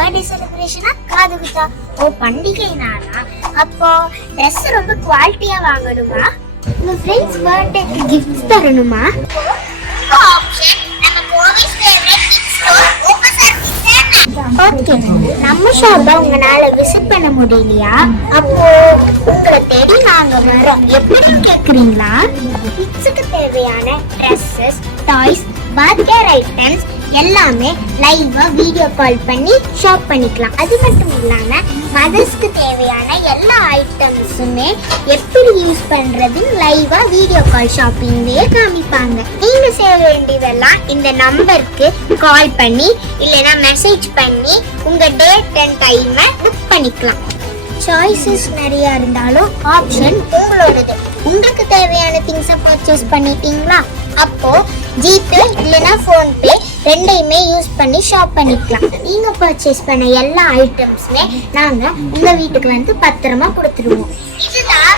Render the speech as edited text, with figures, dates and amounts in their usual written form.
Birthday செலிப்ரேஷனா காது குத்தா? ஓ பண்டிகை நாளா? அப்போ ட்ரெஸ் ரொம்ப குவாலிட்டியா வாங்கணுமா? உங்க ஃப்ரெண்ட்ஸ் பர்த்டேக்கு கிஃப்ட்ஸ் தரணுமா? ஓகே, நம்ம ஷாப்பை உங்களால விசிட் பண்ண முடியலையா? அப்போ உங்களை தேடி நாங்க வரோம். எப்படி கேக்குறீங்களா? கிட்ஸுக்கு தேவையான ட்ரெஸ்ஸஸ், டாய்ஸ், பர்த்டே ஐட்டம்ஸ் எல்லாமே லைவா வீடியோ கால் பண்ணி ஷாப் பண்ணிக்கலாம். அது மட்டும் இல்லாம மதர்ஸ்க்கு தேவையான எல்லா ஐட்டம்ஸுமே எப்படி யூஸ் பண்றதுன்னு லைவா வீடியோ கால் ஷாப்பிங்லயே காமிப்பாங்க. நீங்க செய்ய வேண்டியதெல்லாம் இந்த நம்பருக்கு கால் பண்ணி இல்லைன்னா மெசேஜ் பண்ணி உங்க டேட் அண்ட் டைமை புக் பண்ணிக்கலாம். சாய்ஸஸ் நிறைய இருந்தாலும் ஆப்ஷன் உங்களோடது. உங்களுக்கு தேவையான திங்ஸை பர்ச்சேஸ் பண்ணிட்டீங்களா? அப்போ ஜிபே இல்லைன்னா ஃபோன்பே ரெண்டையுமே யூஸ் பண்ணி ஷாப் பண்ணிக்கலாம். நீங்க பர்ச்சேஸ் பண்ண எல்லா ஐட்டம்ஸுமே நாங்க உங்க வீட்டுக்கு வந்து பத்திரமா கொடுத்துருவோம். இதுதான்